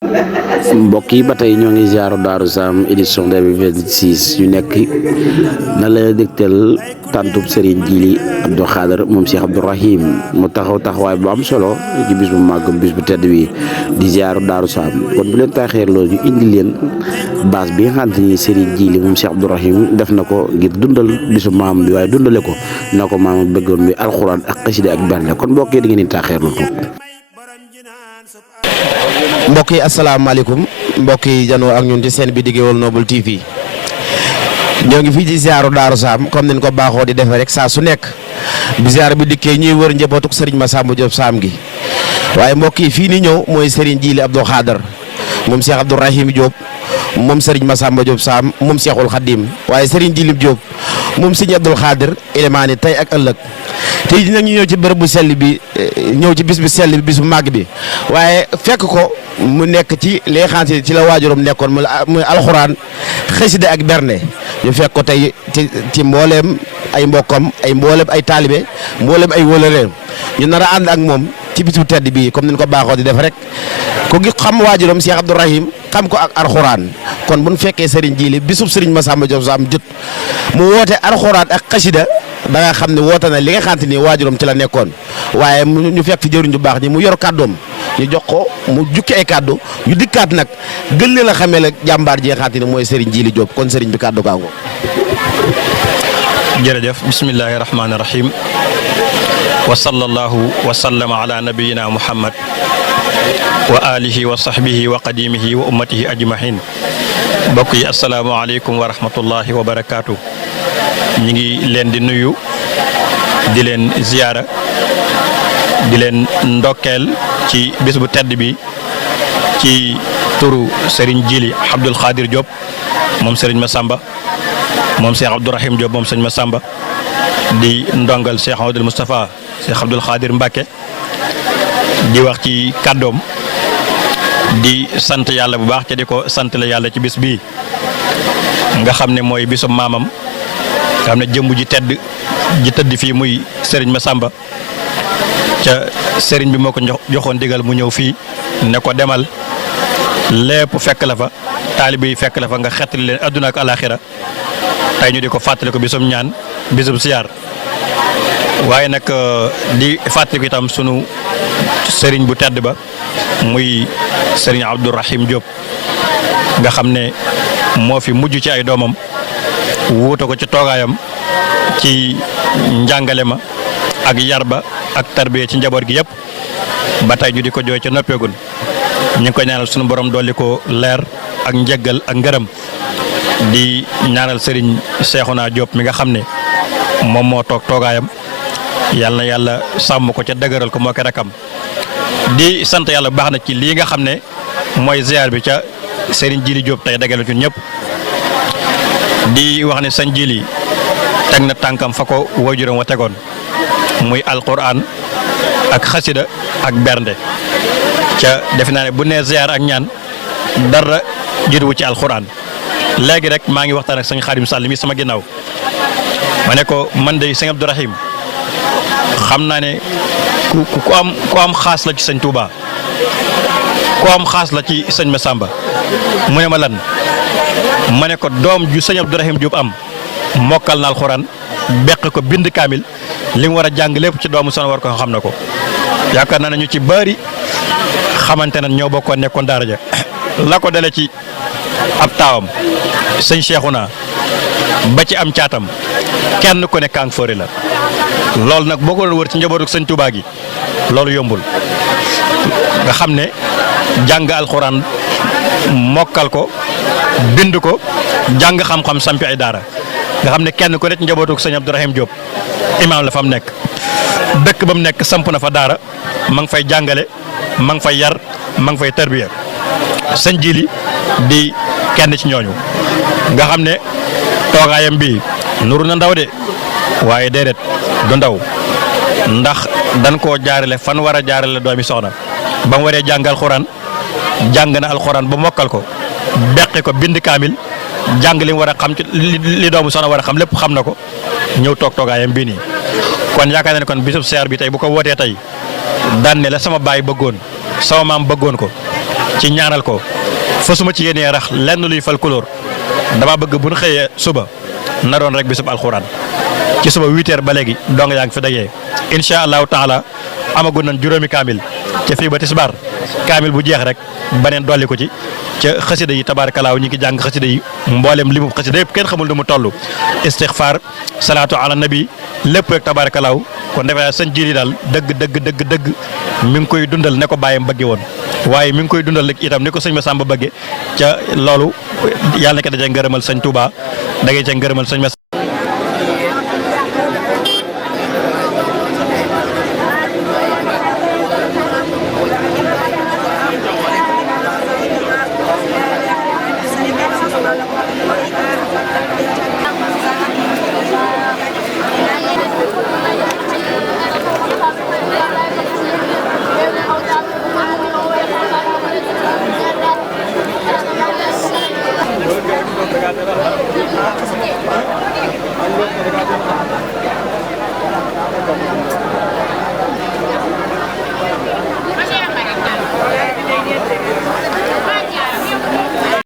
mbokk yi ba tey ñoo ngi ziaru Daaru Saam édition 2026 ñu nekk na la dégtal tàntub Serigne Djily Abdou Khadre moom Cheikh Abdou Rahim mu taxawaay bu am solo ci bis bu màgg bis bu tedd bi di ziaru Daaru Saam kon bu leen taaxeerloo ñu indi leen base bi nga xamante ni Serigne Djily moom Cheikh Abdou Rahim def na ko ngir dundal bisu maam bi waaye dundale ko na ko maam bëggoon bi alxuraan ak xasida ak bernde kon mbokk yi di ngeen di taaxeerlu tuut. mbokk yi asalaamaaleykum mbokk yi janoo ak ñun ci seen bi di Gueweul Noble TV ñoo ngi fii ci ziaru Daaru Saam comme niñ ko baaxoo di defee rek saa su nekk bi ziar bi dikkee ñuy wër njabootuk Serigne Massamba Diop Sam gi waaye mbokk yi fii ni ñëw mooy Serigne Djily Abdou Khadre moom Cheikh Abdou Rahim Diop moom Serigne Massamba Diop Sam moom Cheikhul Khadim waaye Serigne Djily Diop moom Serigne Abdou Khadre ilmaani tey ak ëllëg tey dina ñu ñëw ci bërëb bu sell bi ñëw ci bis bu sell bi bis bu màgg bi waaye fekk ko mu nekk ci li nga xamante ci la waajuram nekkoon muy alxuraan xasida ak bernde ñu fekk ko tey ci mbooleem ay mbokkam ay mbooleem ay taalibe mbooleem ay wóolëreem ñu nar a ànd ak moom ci bis bu tedd bii comme ni ñu ko baaxoo di def rek ko gi xam waajuram Cheikh Abdou Rahim xam ko ak alxuraan kon bu ñu fekkee Serigne Djily bisub Serigne Massamba Diop Sam jot mu woote alxuraan ak xasida da nga xam ne woote na li nga xamante ni waajuram ci la nekkoon waaye ñu fekk fi jëriñ ju baax ñi mu yor kàddoom ñu jox ko mu jukki ay kàddu yu dikkaat nag gën leen a xamee la jàmbaar ji nga xamante ni mooy Serigne Djily Diop kon Serigne bi kàddu kaango. jërëjëf bismillahi rahmaani rahim wa sallallahu wa sallama ala nabiyina muhammad wa alihi wa sahbihi wa qadimihi wa ummatihi ajmahin mbokk yi asalaamaaleykum wa rahmatullahi wa barakaatu. ñi ngi leen di nuyu di leen ziyaara di leen ndokkeel ci bis bu tedd bi ci turu Serigne Djily Abdou Khadre Diop moom Serigne Massamba moom Cheikh Abdou Rahim Diop moom Serigne Massamba di ndongal Cheikh Amadou Moustapha Cheikh Abdou Khadre Mbacké di wax ci kàddoom di sant yàlla bu baax te di ko sant la yàlla ci bis bii nga xam ne mooy bisum maamam nga xam ne jëmb ji tëdd fii muy Serigne Massamba ca Serigne bi moo ko joxoon digal mu ñëw fii ne ko demal lépp fekk la fa taalibe yi fekk la fa nga xettali leen adduna ak alaxira tey ñu di ko fàttali ko bisum ñaan bisum siyaar waaye nag di fàttali ko itam sunu Serigne bu tedd ba muy Serigne Abdou Rahim Diop nga xam ne moo fi mujj ci ay doomam wuute ko ci toogaayam ci njàngale ma ak yar ba ak tarbiya ci njaboot gi yëpp ba tey ñu di ko jooy ca noppeegun ñu ngi koy ñaanal sunu borom dolli ko leer ak njëggal ak ngërëm di ñaanal Serigne Cheikhouna Diop mi nga xam ne moom moo toog toogaayam yàlla na yàlla sàmm ko ca dëgëral ko moo ko rakam di sant yàlla bu baax na ci lii nga xam ne mooy ziar bi ca Serigne Djily Diop tey daggal ñun ñëpp. di wax ne sëñ Djily teg na tànkam fa ko waajuram wa tegoon muy alquran ak xasida ak bernde ca defe naa ne bu nee ziar ak ñaan dara jëriwu ci alquran léegi rek maa ngi waxtaan ak sëñ Xaadim Sall mi sama ginnaaw ma ne ko man de sëñ Abdou Rahim xam naa ne ku am xaas la ci sëñ Touba ku am xaas la ci sëñ Massamba mu ne ma lan ma ne ko doom ju sëñ Abdou Rahim Diop am mokkal na alxuraan beq ko bind kaamil li mu war a jàng lépp ci doomu soxna war ko xam na ko yaakaar naa ne ñu ci bari xamante na ñoo bokkoon nekkoon daara ja la ko dale ci ab taawam sëñ Cheikhouna ba ci am caatam kenn ku ne kàng fóore la loolu nag boo ko doon wër ci njabootu sëñ Touba gi loolu yombul nga xam ne jàng alxuraan mokkal ko bind ko jàng xam-xam sampi ay daara nga xam ne kenn ku nekk njabootu sëñ Abdou Rahim Diop imaam la fa mu nekk dëkk ba mu nekk samp na fa daara ma ngi fay jàngale ma ngi fay yar ma ngi fay tarbiya sëñ Djily di kenn ci ñooñu nga xam ne toogaayam bi nuru na ndaw de waaye déedéet du ndaw ndax dan koo jaarale fan war a jaarale doomi soxna ba mu waree jàng alxuraan jàng na alxuraan ba mokkal ko beqi ko bind kaamil jàng li mu war a xam ci li doomu soxna war a xam lépp xam na ko ñëw toogaayam bii nii kon yaakaar naa ne kon bisub seer bi tey bu ko wootee tey daan ne la sama baay bëggoon sama maam bëggoon ko ci ñaanal ko fasuma ci yéenee rax lenn luy fal couleur dama bëgg bu ñu xëyee suba na doon rek bisub alxuraan ci suba 8h ba léegi dong yaa ngi fi dajee incha allahu taala amagu nañ juróomi kaamil ca fii ba tisbaar kaamil bu jeex rek beneen dolli ko ci ca xasida yi tabaarakalaaw ñi ngi jàng xasida yi mboolem limu xasida yëpp kenn xamul nu mu toll istixfaar salaatu ala nabi lépp rek tabaarakalaaw kon defee sëñ jiir yi daal dëgg mi ngi koy dundal ne ko bàyyam bëgge woon waaye mi ngi koy dundal itam ni ko sëñ Massamba bëgge ca loolu yàlla na ko dajee ngërëmal sëñ Touba dagee ca ngërëmal sëñ Massamba